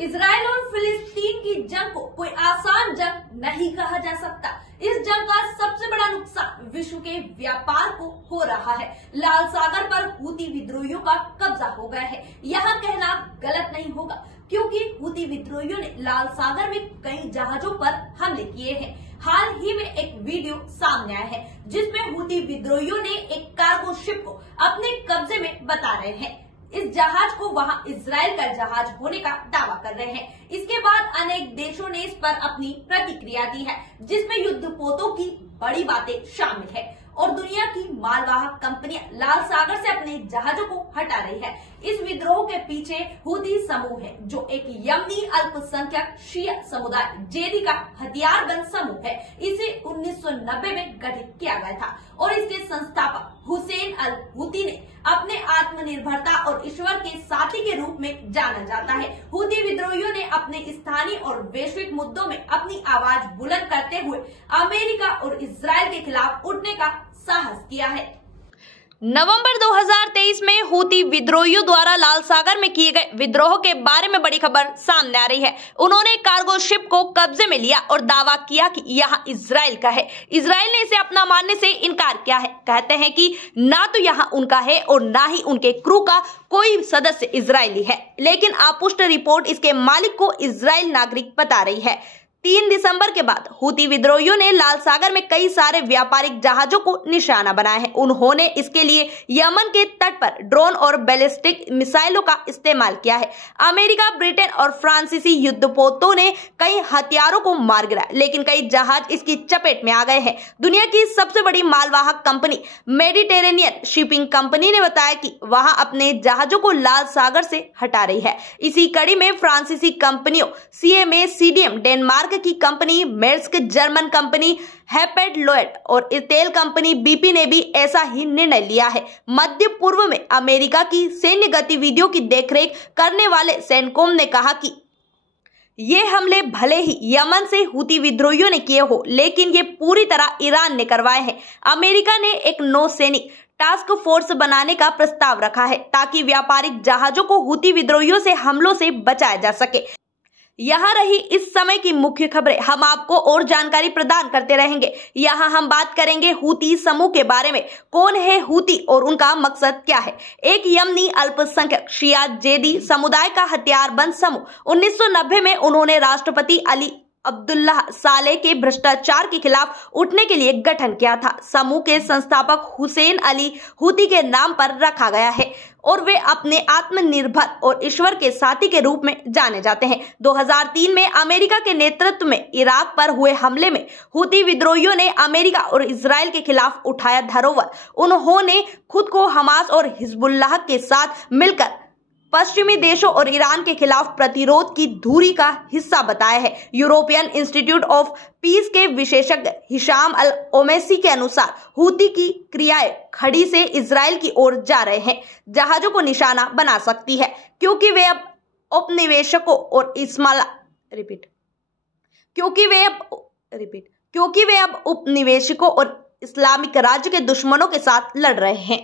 Israel और फिलिस्तीन की जंग को कोई आसान जंग नहीं कहा जा सकता। इस जंग का सबसे बड़ा नुकसान विश्व के व्यापार को हो रहा है। लाल सागर पर हूती विद्रोहियों का कब्जा हो गया है। यहाँ कहना गलत नहीं होगा, क्योंकि हूती विद्रोहियों ने लाल सागर में कई जहाजों पर हमले किए हैं। हाल ही में एक वीडियो सामने आया है जिसमें हूती विद्रोहियों ने एक कार्गो शिप को अपने कब्जे में बता रहे हैं। इस जहाज को वहां इजराइल का जहाज होने का दावा कर रहे हैं। इसके बाद अनेक देशों ने इस पर अपनी प्रतिक्रिया दी है, जिसमें युद्धपोतों की बड़ी बातें शामिल है और दुनिया की मालवाहक कंपनियां लाल सागर से अपने जहाजों को हटा रही है। इस विद्रोह के पीछे हूती समूह है, जो एक यमनी अल्पसंख्यक शिया समुदाय जेदी का हथियारबंद समूह है। इसे 1990 में गठित किया गया था और इसके संस्थापक हुसैन अल हूती ने अपने आत्मनिर्भरता और ईश्वर के साथी के रूप में जाना जाता है। हूती विद्रोहियों ने अपने स्थानीय और वैश्विक मुद्दों में अपनी आवाज बुलंद करते हुए अमेरिका और इजराइल के खिलाफ उठने का साहस किया है। नवंबर 2023 में हूती विद्रोहियों द्वारा लाल सागर में किए गए विद्रोह के बारे में बड़ी खबर सामने आ रही है। उन्होंने कार्गो शिप को कब्जे में लिया और दावा किया कि यह इजराइल का है। इजराइल ने इसे अपना मानने से इनकार किया है। कहते हैं कि ना तो यह उनका है और ना ही उनके क्रू का कोई सदस्य इजरायली है, लेकिन अपुष्ट रिपोर्ट इसके मालिक को इजराइल नागरिक बता रही है। 3 दिसंबर के बाद हूती विद्रोहियों ने लाल सागर में कई सारे व्यापारिक जहाजों को निशाना बनाया है। उन्होंने इसके लिए यमन के तट पर ड्रोन और बैलिस्टिक मिसाइलों का इस्तेमाल किया है। अमेरिका, ब्रिटेन और फ्रांसीसी युद्धपोतों ने कई हथियारों को मार गिराया, लेकिन कई जहाज इसकी चपेट में आ गए हैं। दुनिया की सबसे बड़ी मालवाहक कंपनी मेडिटेरेनियन शिपिंग कंपनी ने बताया कि वहां अपने जहाजों को लाल सागर से हटा रही है। इसी कड़ी में फ्रांसीसी कंपनियों CMA CGM डेनमार्क की company Maersk, German company happened Lloyd और तेल कंपनी BP ने भी ऐसा ही निर्णय लिया है। मध्य पूर्व में अमेरिका की सैन्य गतिविधियों की देखरेख करने वाले सेनकॉम ने कहा कि ये हमले भले ही यमन से हूती विद्रोहियों ने किए हो, लेकिन ये पूरी तरह ईरान ने करवाए हैं। अमेरिका ने एक नौसैनिक टास्क फोर्स बनाने का प्रस्ताव रखा है ताकि व्यापारिक जहाजों को हूती विद्रोहियों से हमलों से बचाया जा सके। यहाँ रही इस समय की मुख्य खबरें। हम आपको और जानकारी प्रदान करते रहेंगे। यहाँ हम बात करेंगे हूती समूह के बारे में। कौन है हूती और उनका मकसद क्या है? एक यमनी अल्पसंख्यक शिया जेदी समुदाय का हथियारबंद समूह। 1990 में उन्होंने राष्ट्रपति अली अब्दुल्लाह सालेह के भ्रष्टाचार के खिलाफ उठने के लिए गठन किया था। समूह के संस्थापक हुसैन अली हूती के नाम पर रखा गया है और वे अपने आत्मनिर्भर और ईश्वर के साथी के रूप में जाने जाते हैं। 2003 में अमेरिका के नेतृत्व में इराक पर हुए हमले में हूती विद्रोहियों ने अमेरिका और इजराइल के खिलाफ उठाया धरोहर। उन्होंने खुद को हमास और हिजबुल्लाह के साथ मिलकर पश्चिमी देशों और ईरान के खिलाफ प्रतिरोध की धुरी का हिस्सा बताया है। यूरोपियन इंस्टीट्यूट ऑफ पीस के विशेषज्ञ हिशाम अल ओमैसी के अनुसार हूती की क्रियाएं खड़ी से इजराइल की ओर जा रहे हैं। जहाजों को निशाना बना सकती है क्योंकि वे अब उपनिवेशकों और उपनिवेशिकों और इस्लामिक राज्य के दुश्मनों के साथ लड़ रहे हैं।